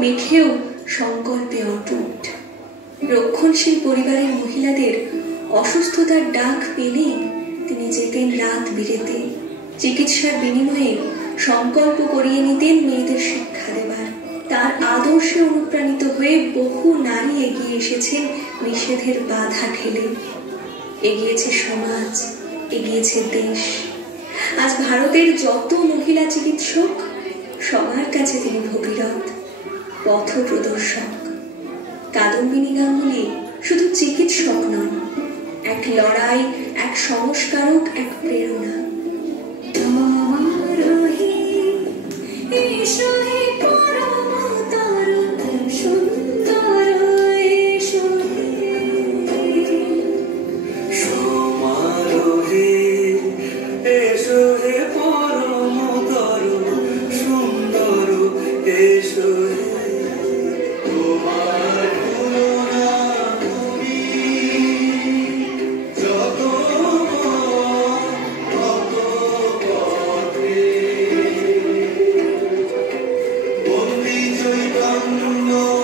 মেখেও সংকল্পে অটুট। রক্ষণশীল পরিবারের মহিলাদের অসুস্থতার ডাক পেলেই তিনি যেতেন রাত বিরেতে, চিকিৎসার বিনিময়ে সংকল্প করিয়ে নিতেন মেয়েদের শিক্ষা দেবার। তার আদর্শে অনুপ্রাণিত হয়ে বহু নারী এগিয়ে এসেছেন নিষেধের বাধা ঠেলে। এগিয়েছে সমাজ, এগিয়েছে দেশ। আজ ভারতের যত মহিলা চিকিৎসক, সবার কাছে তিনি ভগীরথ, পথ প্রদর্শক। কাদম্বিনী গাঙ্গুলি শুধু চিকিৎসক নন, এক লড়াই, এক সংস্কারক, এক প্রেরণা। No